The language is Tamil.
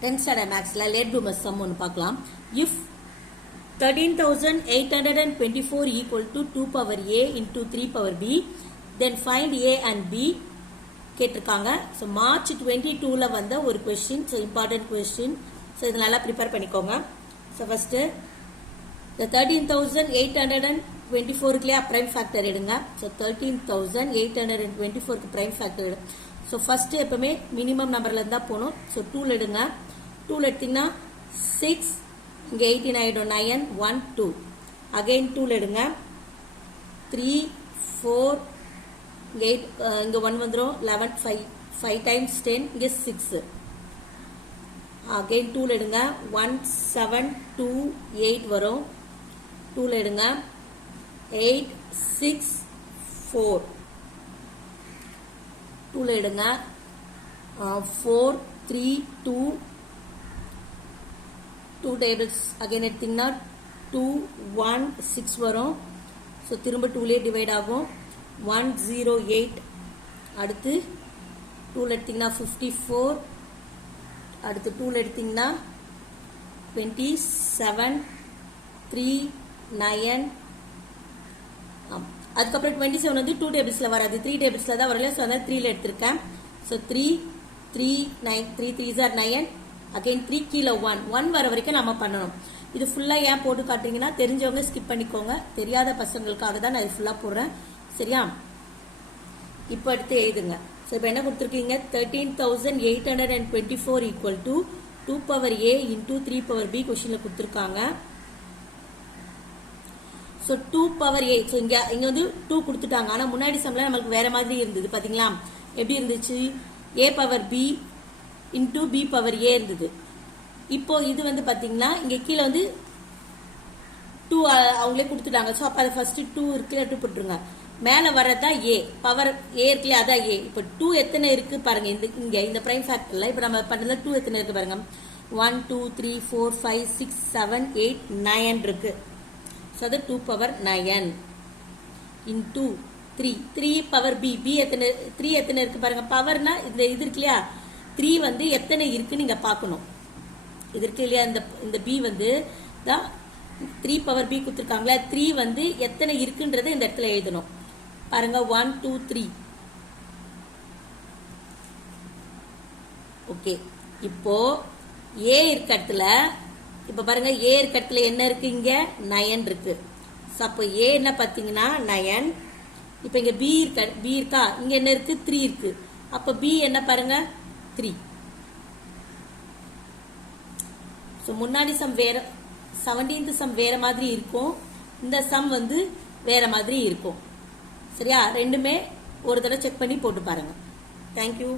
10th standard mathsல late bloomers sum ஒன்னு பார்க்கலாம். If 13,824 equal to 2 power a into 3 power b, then find a and b கேட்டிருக்காங்க. ஸோ மார்ச் 22ல வந்த ஒரு question. So important question. So இது நல்லா ப்ரிப்பேர் பண்ணிக்கோங்க. ஸோ ஃபர்ஸ்ட் இந்த 13,824க்குலேயே ப்ரைம் ஃபேக்டர் எடுங்க. ஸோ 13,824க்கு ப்ரைம் ஃபேக்டர் எடு. ஸோ ஃபர்ஸ்ட் எப்பவுமே மினிமம் நம்பர்ல இருந்தா போகணும். ஸோ 2ல எடுங்க. 2ல எடுத்தீங்கன்னா 6, இங்க 18 ஆயிடும். 9 1 2 அகைன் 2ல எடுங்க. 3 4 இங்க 1 வந்துரும். 11 5 times 10 இங்க 6 அகைன் 2ல எடுங்க. 1 7 2 8 வரும். 2ல எடுங்க. 8 6 4 2ல எடுங்க. 4 3 2 2 டேபிள்ஸ் அகைன் எடுத்தீங்கன்னா 2 1 6 வரும். ஸோ திரும்ப 2லேயே டிவைட் ஆகும். 108 அடுத்து 2ல எடுத்தீங்கன்னா 54 அடுத்து 2ல எடுத்தீங்கன்னா 27 3 9 அதுக்கப்புறம் 27 வந்து 2 டேபிள்ஸ்ல வராது, 3 டேபிள்ஸ்ல தான் வரல. ஸோ அதனால 3ல எடுத்திருக்கேன். ஸோ 3 3 9 3 3s are 9 அகைன் 3 கீழே 1 வர வரைக்கும் நம்ம பண்ணணும். இது ஃபுல்லா ஏன் போட்டு காட்டுறீங்கன்னா தெரிஞ்சவங்க ஸ்கிப் பண்ணிக்கோங்க, தெரியாத பசங்களுக்காக தான் நான் இது ஃபுல்லா போடுறேன். சரியா? இப்போ அடுத்து எழுதுங்க. ஸோ இப்போ என்ன கொடுத்துருக்கீங்க? 13,824 equal to 2 power a into 3 power b கொஸ்டின்ல கொடுத்துருக்காங்க. ஸோ 2 power a, ஸோ இங்க வந்து 2 கொடுத்துட்டாங்க. ஆனால் முன்னாடி சம்ல நம்மளுக்கு வேற மாதிரி இருந்தது. பாத்தீங்களா எப்படி இருந்துச்சு? a power b into b power a இருந்தது. இப்போ இது வந்து பாத்தீங்கன்னா இங்க கீழே வந்து 2 அவங்களே கொடுத்துட்டாங்க. ஸோ அப்போ அதை ஃபர்ஸ்ட் 2 இருக்குல்ல 2 போட்டுருங்க. மேல வர்றதா a பவர் a இருக்குல்ல அதான் a. இப்போ 2 எத்தனை இருக்கு பாருங்க. இங்க இந்த பிரைம் ஃபேக்டர்ல இப்போ நம்ம பண்ணதுல 2 எத்தனை இருக்கு பாருங்க. 1 2 3 4 5 6 7 8 9 இருக்கு. ஸோ அது 2 power 9 into 3 power b எத்தனை 3 எத்தனை இருக்கு பாருங்க. பவர்னா இந்த இது இருக்கு இல்லையா 3 வந்து எத்தனை இருக்குன்னு நீங்க பார்க்கணும். இது இருக்கு இல்லையா இந்த b வந்து 3 power b கொடுத்துருக்காங்களா 3 வந்து எத்தனை இருக்குன்றதை இந்த இடத்துல எழுதணும். பாருங்க 1 2 3. ஓகே, இப்போ a இருக்க இடத்துல இப்ப பாருங்க a இருக்க இடத்துல என்ன இருக்கு? இங்க 9 இருக்கு. சோ அப்போ a என்ன பாத்தீங்கன்னா 9. இப்போ இங்க b இருக்கா? இங்க என்ன இருக்கு? 3 இருக்கு. அப்ப b என்ன பாருங்க 3. சோ முன்னாடி சம் வேற 17th சம் வேற மாதிரி இருக்கும், இந்த சம் வந்து வேற மாதிரி இருக்கும். சரியா? ரெண்டுமே ஒரு தடவை செக் பண்ணி போட்டு பாருங்க. தேங்க்யூ.